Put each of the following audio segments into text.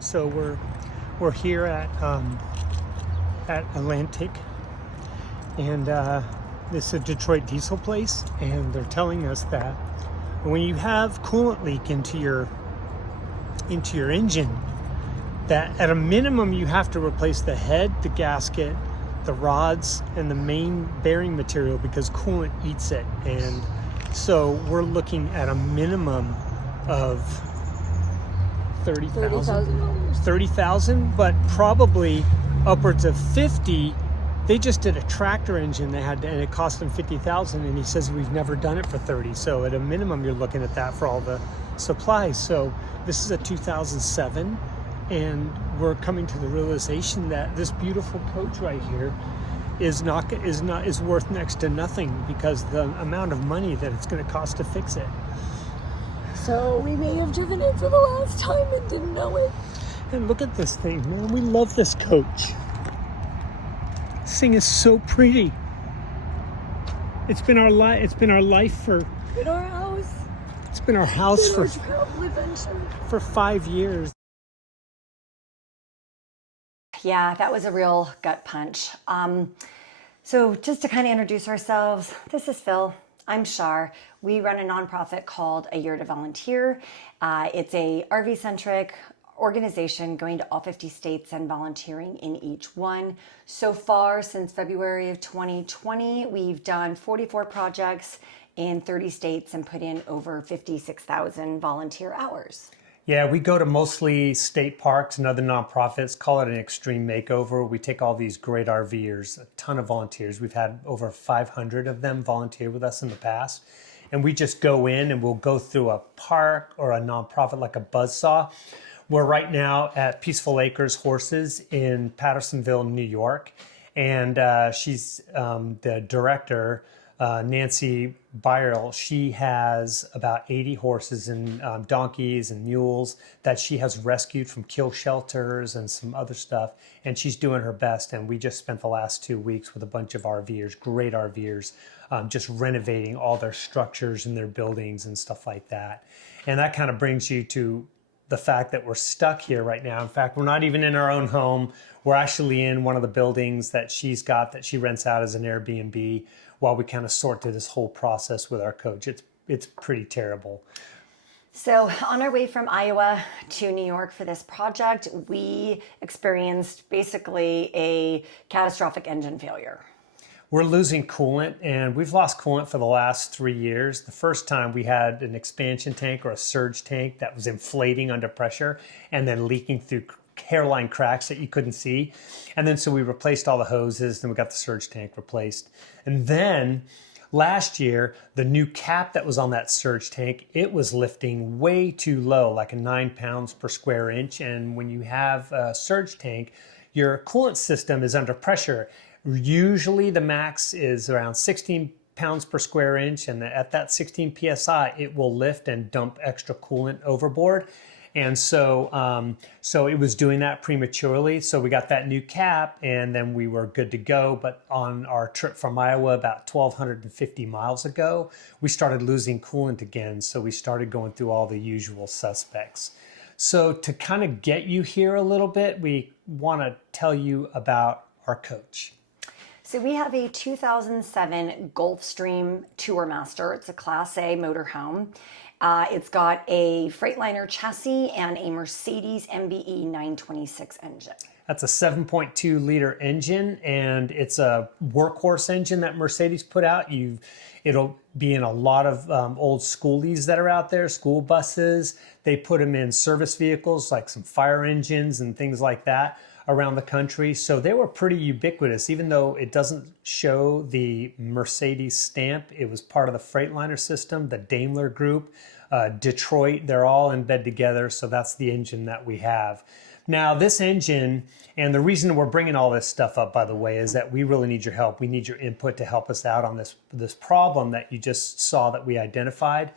So we're here at Atlantic, and this is a Detroit diesel place, and they're telling us that when you have coolant leak into your engine, that at a minimum you have to replace the head, the gasket, the rods, and the main bearing material because coolant eats it. And so we're looking at a minimum of $30,000, but probably upwards of 50. They just did a tractor engine and it cost them 50,000, and he says we've never done it for 30. So at a minimum you're looking at that for all the supplies. So this is a 2007, and we're coming to the realization that this beautiful coach right here is worth next to nothing because the amount of money that it's going to cost to fix it. So we may have driven it for the last time and didn't know it. And look at this thing, man. We love this coach. This thing is so pretty. It's been our life. It's been our life for. In our house. It's been our house for 5 years. Yeah, that was a real gut punch. So just to kind of introduce ourselves, this is Phil. I'm Shar. We run a nonprofit called A Year to Volunteer. It's a RV-centric organization going to all 50 states and volunteering in each one. So far, since February of 2020, we've done 44 projects in 30 states and put in over 56,000 volunteer hours. Yeah, we go to mostly state parks and other nonprofits, call it an extreme makeover. We take all these great RVers, a ton of volunteers. We've had over 500 of them volunteer with us in the past. And we just go in and we'll go through a park or a nonprofit like a buzzsaw. We're right now at Peaceful Acres Horses in Pattersonville, New York. And she's the director, Nancy Byerl. She has about 80 horses and donkeys and mules that she has rescued from kill shelters and some other stuff. And she's doing her best. And we just spent the last 2 weeks with a bunch of RVers, great RVers, just renovating all their structures and their buildings and stuff like that. And that kind of brings you to the fact that we're stuck here right now. In fact, we're not even in our own home. We're actually in one of the buildings that she's got that she rents out as an Airbnb while we kind of sort through this whole process with our coach. It's pretty terrible. So on our way from Iowa to New York for this project, we experienced basically a catastrophic engine failure. We're losing coolant, and we've lost coolant for the last 3 years. The first time we had an expansion tank or a surge tank that was inflating under pressure and then leaking through hairline cracks that you couldn't see. And then so we replaced all the hoses, then we got the surge tank replaced. And then last year, the new cap that was on that surge tank, it was lifting way too low, like 9 pounds per square inch. And when you have a surge tank, your coolant system is under pressure. Usually the max is around 16 pounds per square inch, and at that 16 psi, it will lift and dump extra coolant overboard. And so it was doing that prematurely. So we got that new cap, and then we were good to go. But on our trip from Iowa about 1,250 miles ago, we started losing coolant again. So we started going through all the usual suspects. So to kind of get you here a little bit, we want to tell you about our coach. So we have a 2007 Gulfstream Tourmaster. It's a Class A motorhome. It's got a Freightliner chassis and a Mercedes MBE 926 engine. That's a 7.2 liter engine, and it's a workhorse engine that Mercedes put out. It'll be in a lot of old schoolies that are out there, school buses. They put them in service vehicles like some fire engines and things like that around the country. So they were pretty ubiquitous, even though it doesn't show the Mercedes stamp. It was part of the Freightliner system, the Daimler Group, Detroit, they're all in bed together. So that's the engine that we have. Now this engine, and the reason we're bringing all this stuff up, by the way, is that we really need your help. We need your input to help us out on this problem that you just saw that we identified.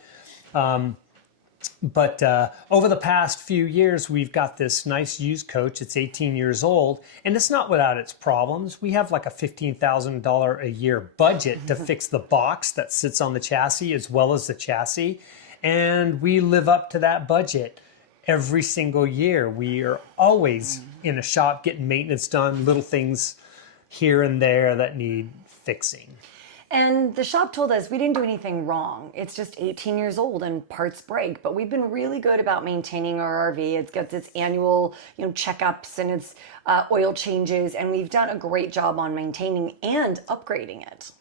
But over the past few years, we've got this nice used coach. It's 18 years old, and it's not without its problems. We have like a $15,000 a year budget to fix the box that sits on the chassis as well as the chassis, and we live up to that budget. every single year. We are always in a shop getting maintenance done, little things here and there that need fixing. And the shop told us we didn't do anything wrong. It's just 18 years old and parts break. But we've been really good about maintaining our RV. It's got its annual, checkups and its oil changes, and we've done a great job on maintaining and upgrading it.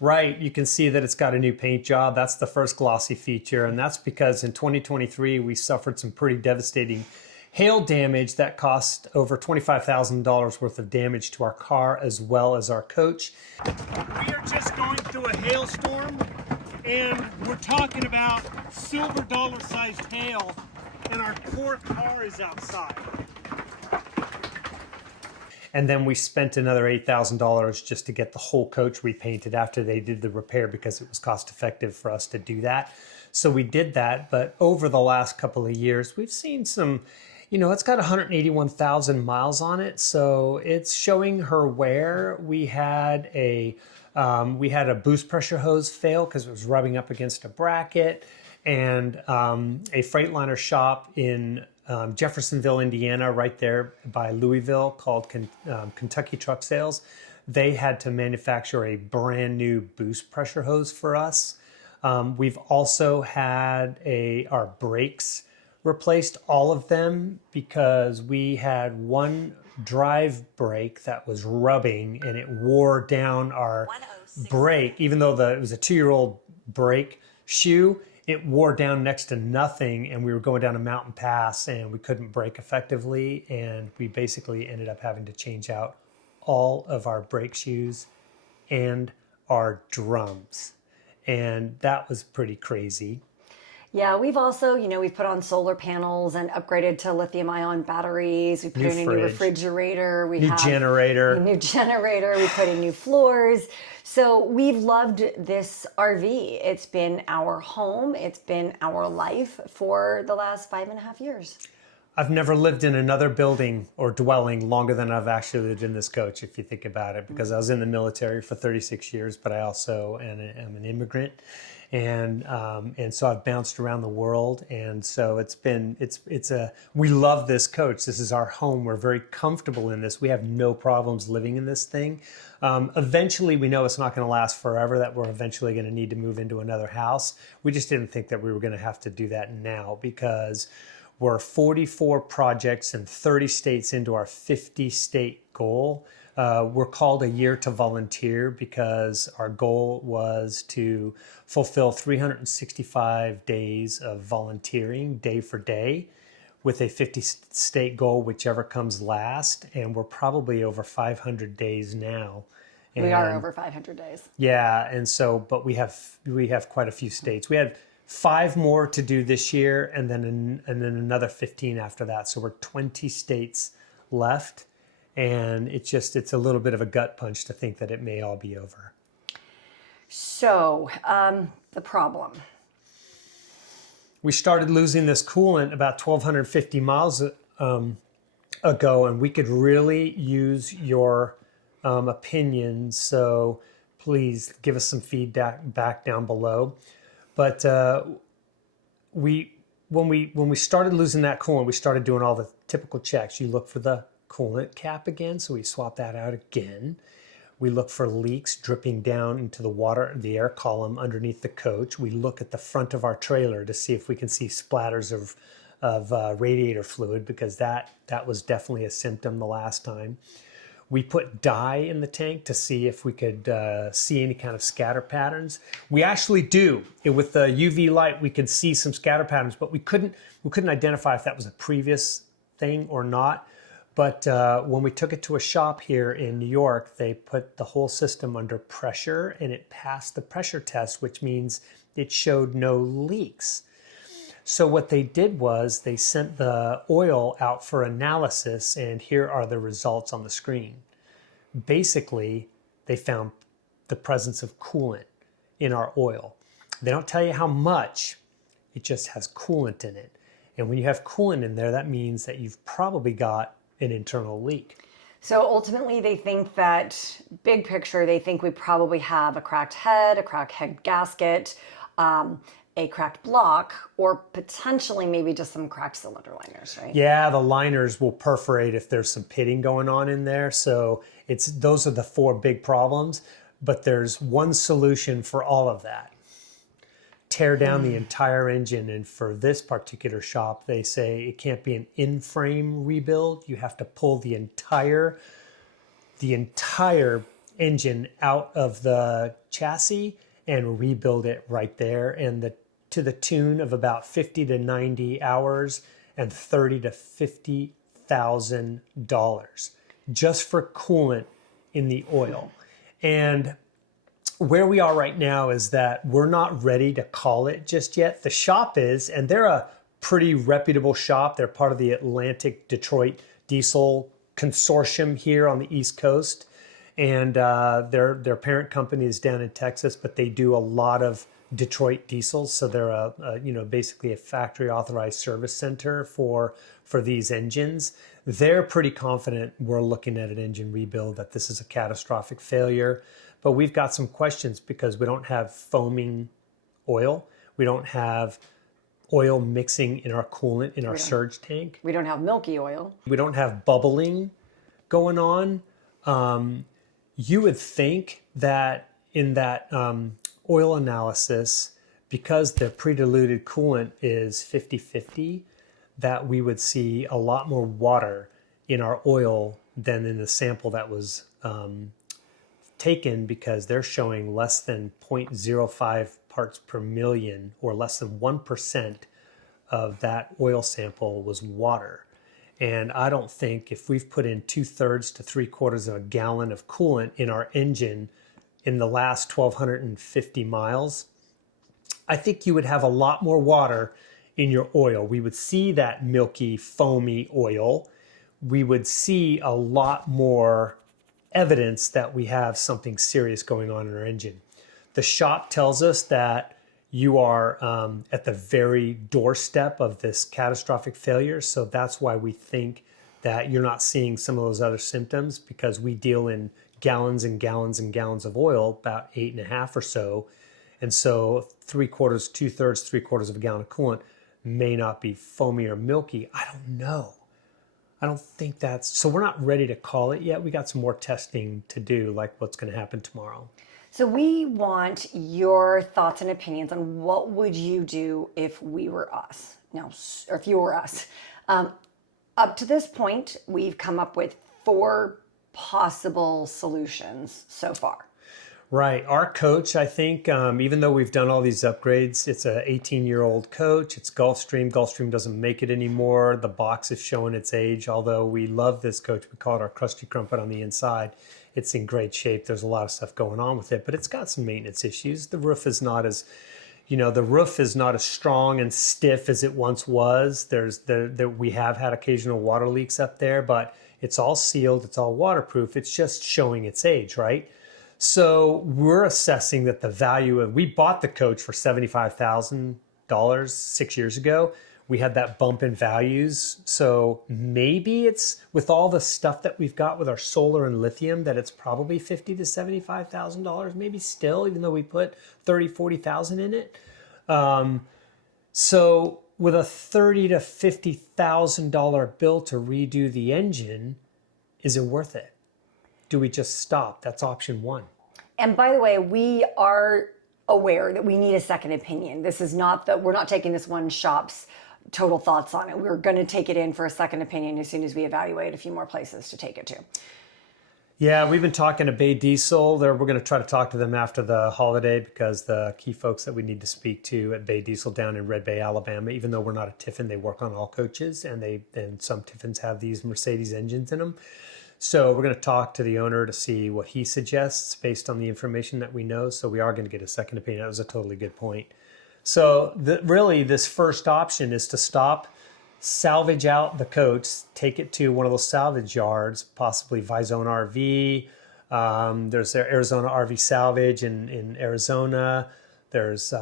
Right, you can see that it's got a new paint job. That's the first glossy feature, and that's because in 2023 we suffered some pretty devastating hail damage that cost over $25,000 worth of damage to our car as well as our coach. We are just going through a hailstorm, and we're talking about silver dollar-sized hail, and our poor car is outside. And then we spent another $8,000 just to get the whole coach repainted after they did the repair, because it was cost effective for us to do that. So we did that, but over the last couple of years, we've seen some, it's got 181,000 miles on it, so it's showing her wear. We had a boost pressure hose fail because it was rubbing up against a bracket, and a Freightliner shop in Jeffersonville, Indiana, right there by Louisville, called Kentucky Truck Sales. They had to manufacture a brand new boost pressure hose for us. We've also had our brakes replaced, all of them, because we had one drive brake that was rubbing and it wore down our brake. Even though it was a 2-year-old brake shoe, it wore down next to nothing, and we were going down a mountain pass and we couldn't brake effectively, and we basically ended up having to change out all of our brake shoes and our drums, and that was pretty crazy. Yeah, we've also, we've put on solar panels and upgraded to lithium-ion batteries. We put in a new refrigerator. New generator. We put in new floors. So we've loved this RV. It's been our home. It's been our life for the last 5.5 years. I've never lived in another building or dwelling longer than I've actually lived in this coach, if you think about it, because I was in the military for 36 years, but I also am an immigrant. And so I've bounced around the world, and so we love this coach. This is our home. We're very comfortable in this. We have no problems living in this thing. Eventually, we know it's not going to last forever, that we're eventually going to need to move into another house. We just didn't think that we were going to have to do that now, because we're 44 projects in 30 states into our 50-state goal. We're called a year to volunteer because our goal was to fulfill 365 days of volunteering day for day, with a 50-state goal, whichever comes last. And we're probably over 500 days now. And we are over 500 days. Yeah, and so, but we have quite a few states. We had 5 more to do this year, and then another 15 after that. So we're 20 states left. And it's a little bit of a gut punch to think that it may all be over. So, the problem. We started losing this coolant about 1,250 miles ago, and we could really use your opinion. So please give us some feedback back down below. But when we started losing that coolant, we started doing all the typical checks. You look for the coolant cap again, so we swap that out again. We look for leaks dripping down into the air column underneath the coach. We look at the front of our trailer to see if we can see splatters of radiator fluid, because that was definitely a symptom the last time. We put dye in the tank to see if we could see any kind of scatter patterns. We actually do. With the UV light, we could see some scatter patterns, but we couldn't identify if that was a previous thing or not. But when we took it to a shop here in New York, they put the whole system under pressure, and it passed the pressure test, which means it showed no leaks. So what they did was they sent the oil out for analysis, and here are the results on the screen. Basically, they found the presence of coolant in our oil. They don't tell you how much, it just has coolant in it. And when you have coolant in there, that means that you've probably got an internal leak. So ultimately, they think that, big picture, they think we probably have a cracked head gasket, a cracked block or potentially maybe just some cracked cylinder liners, right? Yeah, the liners will perforate if there's some pitting going on in there. So those are the four big problems, but there's one solution for all of that. Tear down the entire engine, and for this particular shop, they say it can't be an in-frame rebuild. You have to pull the entire engine out of the chassis and rebuild it right there, and to the tune of about 50 to 90 hours and $30 to $50,000 just for coolant in the oil. And where we are right now is that we're not ready to call it just yet. The shop is, and they're a pretty reputable shop. They're part of the Atlantic Detroit Diesel Consortium here on the East Coast. And their parent company is down in Texas, but they do a lot of Detroit diesels. So they're basically a factory authorized service center for these engines. They're pretty confident we're looking at an engine rebuild, that this is a catastrophic failure. But we've got some questions because we don't have foaming oil. We don't have oil mixing in our coolant in our surge tank. We don't have milky oil. We don't have bubbling going on. You would think that in that oil analysis, because the pre-diluted coolant is 50-50, that we would see a lot more water in our oil than in the sample that was taken, because they're showing less than 0.05 parts per million, or less than 1% of that oil sample was water. And I don't think, if we've put in 2/3 to 3/4 of a gallon of coolant in our engine in the last 1,250 miles, I think you would have a lot more water in your oil. We would see that milky, foamy oil. We would see a lot more evidence that we have something serious going on in our engine. The shop tells us that you are at the very doorstep of this catastrophic failure. So that's why we think that you're not seeing some of those other symptoms, because we deal in gallons and gallons and gallons of oil, about 8.5 or so. And so 3/4, 2/3, 3/4 of a gallon of coolant may not be foamy or milky. I don't know. I don't think that's, so we're not ready to call it yet. We got some more testing to do, like what's going to happen tomorrow. So we want your thoughts and opinions on what would you do if we were us. Now, or if you were us. Up to this point, we've come up with 4 possible solutions so far. Right. Our coach, I think, even though we've done all these upgrades, it's an 18-year-old coach. It's Gulfstream. Gulfstream doesn't make it anymore. The box is showing its age, although we love this coach. We call it our crusty crumpet on the inside. It's in great shape. There's a lot of stuff going on with it, but it's got some maintenance issues. The roof is not as, strong and stiff as it once was. We have had occasional water leaks up there, but it's all sealed. It's all waterproof. It's just showing its age, right? So we're assessing that the value of, we bought the coach for $75,000 6 years ago. We had that bump in values. So maybe it's, with all the stuff that we've got with our solar and lithium, that it's probably $50,000 to $75,000, maybe still, even though we put $30,000, $40,000 in it. So with a $30,000 to $50,000 bill to redo the engine, is it worth it? Do we just stop? That's option 1. And by the way, we are aware that we need a second opinion. This is not that we're not taking this one shop's total thoughts on it. We're going to take it in for a second opinion as soon as we evaluate a few more places to take it to. Yeah, we've been talking to Bay Diesel. We're going to try to talk to them after the holiday, because the key folks that we need to speak to at Bay Diesel down in Red Bay, Alabama, even though we're not a Tiffin, they work on all coaches, and some Tiffins have these Mercedes engines in them. So we're going to talk to the owner to see what he suggests based on the information that we know. So we are going to get a second opinion. That was a totally good point. So really, this first option is to stop, salvage out the coach, take it to one of those salvage yards, possibly Vizone RV. There's their Arizona RV Salvage in Arizona. There's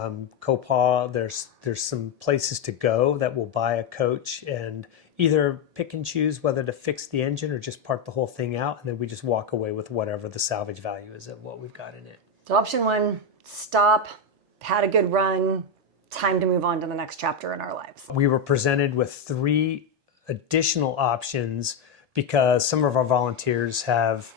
Copaw. There's some places to go that will buy a coach and either pick and choose whether to fix the engine or just part the whole thing out, and then we just walk away with whatever the salvage value is of what we've got in it. So option 1, stop, had a good run, time to move on to the next chapter in our lives. We were presented with 3 additional options because some of our volunteers have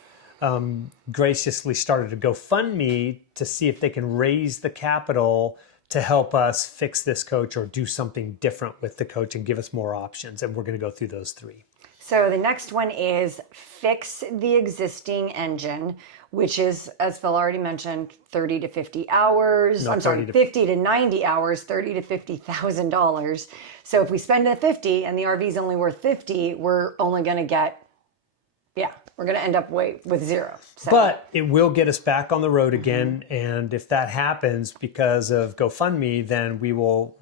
graciously started a GoFundMe to see if they can raise the capital to help us fix this coach or do something different with the coach and give us more options. And we're going to go through those 3. So the next one is fix the existing engine, which is, as Phil already mentioned, 30 to 50 hours. No, I'm sorry, 50 to 90 hours, $30 to $50,000. So if we spend the 50 and the RV is only worth 50, we're only going to get, we're going to end up with 0. So. But it will get us back on the road again. And if that happens because of GoFundMe, then we'll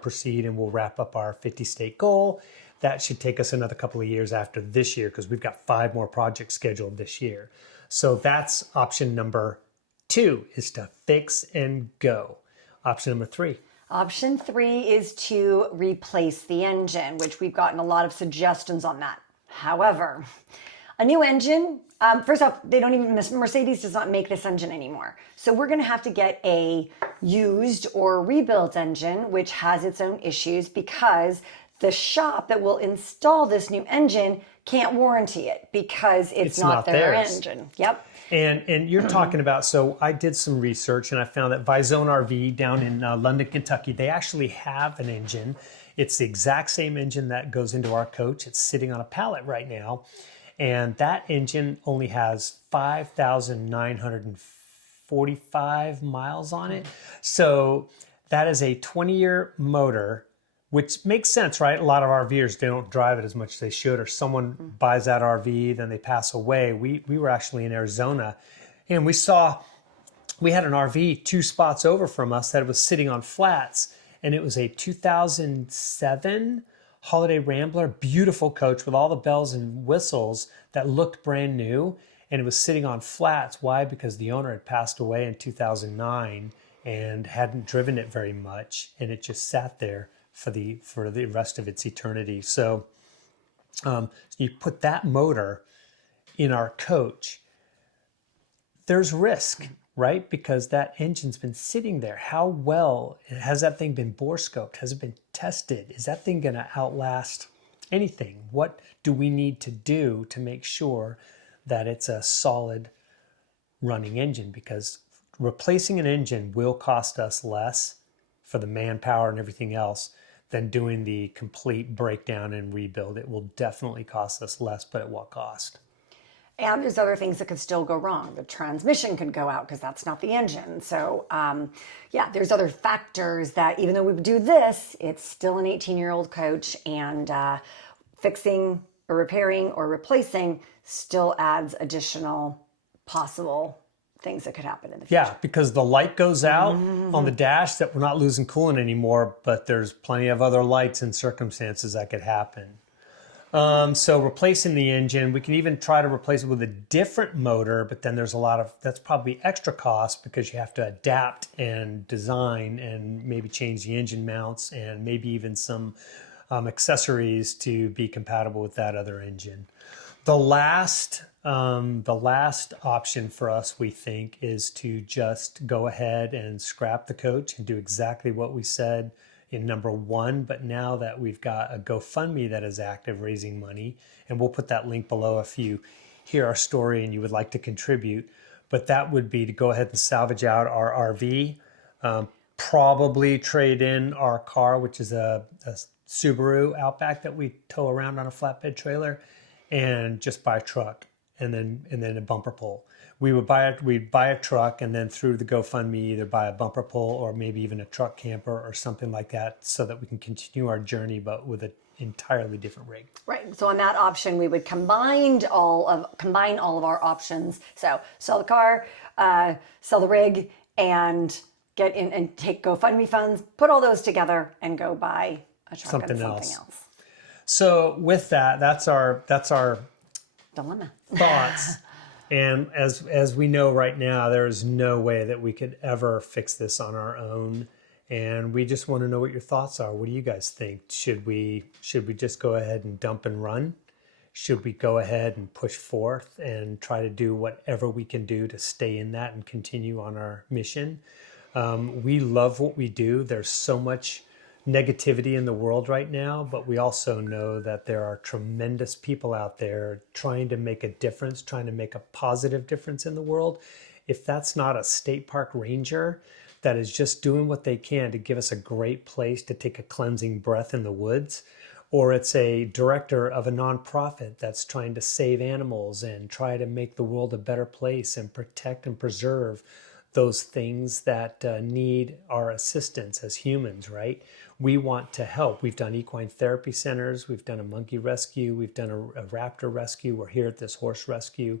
proceed and we'll wrap up our 50 state goal. That should take us another couple of years after this year because we've got 5 more projects scheduled this year. So that's option number 2 is to fix and go. Option number 3. Option 3 is to replace the engine, which we've gotten a lot of suggestions on that. However, a new engine, first off, Mercedes does not make this engine anymore. So we're going to have to get a used or rebuilt engine, which has its own issues because the shop that will install this new engine can't warranty it because it's not their engine. Yep. And you're talking about, so I did some research and I found that Vizone RV down in London, Kentucky, they actually have an engine. It's the exact same engine that goes into our coach. It's sitting on a pallet right now. And that engine only has 5,945 miles on it. So that is a 20-year motor, which makes sense, right? A lot of RVers, they don't drive it as much as they should, or someone buys that RV, then they pass away. We were actually in Arizona, and we had an RV 2 spots over from us that was sitting on flats, and it was a 2007 Holiday Rambler, beautiful coach with all the bells and whistles that looked brand new, and it was sitting on flats. Why? Because the owner had passed away in 2009 and hadn't driven it very much, and it just sat there for the rest of its eternity. So you put that motor in our coach, there's risk, right? Because that engine's been sitting there. How well has that thing been bore scoped? Has it been tested? Is that thing going to outlast anything? What do we need to do to make sure that it's a solid running engine? Because replacing an engine will cost us less for the manpower and everything else than doing the complete breakdown and rebuild. It will definitely cost us less, but at what cost? And there's other things that could still go wrong. The transmission could go out because that's not the engine. So there's other factors that even though we would do this, it's still an 18-year-old coach, and fixing or repairing or replacing still adds additional possible things that could happen in the future. Yeah, because the light goes out on the dash that we're not losing coolant anymore, but there's plenty of other lights and circumstances that could happen. So replacing the engine, we can even try to replace it with a different motor, but then there's that's probably extra cost because you have to adapt and design and maybe change the engine mounts and maybe even some accessories to be compatible with that other engine. The last option for us, we think, is to just go ahead and scrap the coach and do exactly what we said in number 1. But now that we've got a GoFundMe that is active raising money, and we'll put that link below if you hear our story and you would like to contribute. But that would be to go ahead and salvage out our RV, probably trade in our car, which is a Subaru Outback that we tow around on a flatbed trailer, and just buy a truck and then a bumper pole. We'd buy a truck, and then through the GoFundMe either buy a bumper pole or maybe even a truck camper or something like that, so that we can continue our journey but with an entirely different rig. Right. So on that option, we would combine all of our options. So sell the car, sell the rig, and get in and take GoFundMe funds, put all those together, and go buy a truck something and something else. else. So with that, that's our Dilemma. thoughts. And as we know right now, there is no way that we could ever fix this on our own. And we just want to know what your thoughts are. What do you guys think? Should we just go ahead and dump and run? Should we go ahead and push forth and try to do whatever we can do to stay in that and continue on our mission? We love what we do. There's so much negativity in the world right now, but we also know that there are tremendous people out there trying to make a difference, trying to make a positive difference in the world. If that's not a state park ranger that is just doing what they can to give us a great place to take a cleansing breath in the woods, or it's a director of a nonprofit that's trying to save animals and try to make the world a better place and protect and preserve those things that need our assistance as humans, right? We want to help. We've done equine therapy centers, we've done a monkey rescue, we've done a raptor rescue, we're here at this horse rescue.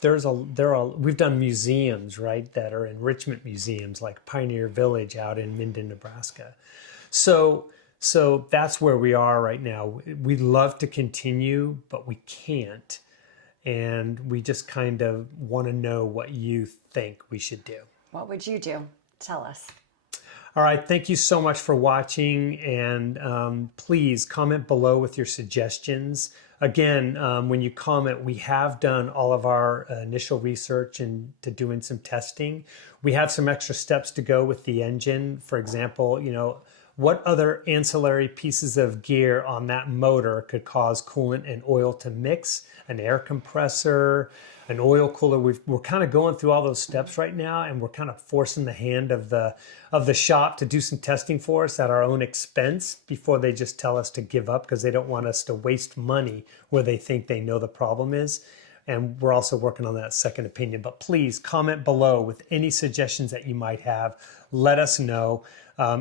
We've done museums, right, that are enrichment museums like Pioneer Village out in Minden, Nebraska. So that's where we are right now. We'd love to continue, but we can't. And we just kind of want to know what you think we should do. What would you do? Tell us. All right. Thank you so much for watching. And please comment below with your suggestions. Again, when you comment, we have done all of our initial research into doing some testing. We have some extra steps to go with the engine. For example, what other ancillary pieces of gear on that motor could cause coolant and oil to mix? An air compressor, an oil cooler. We're kind of going through all those steps right now, and we're kind of forcing the hand of the shop to do some testing for us at our own expense before they just tell us to give up, because they don't want us to waste money where they think they know the problem is. And we're also working on that second opinion. But please comment below with any suggestions that you might have. Let us know.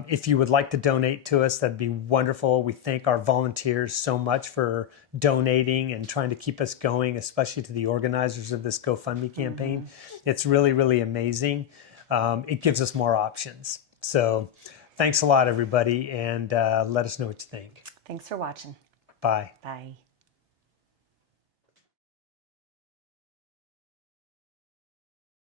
If you would like to donate to us, that'd be wonderful. We thank our volunteers so much for donating and trying to keep us going, especially to the organizers of this GoFundMe campaign. Mm-hmm. It's really, really amazing. It gives us more options. So thanks a lot, everybody, and let us know what you think. Thanks for watching. Bye. Bye.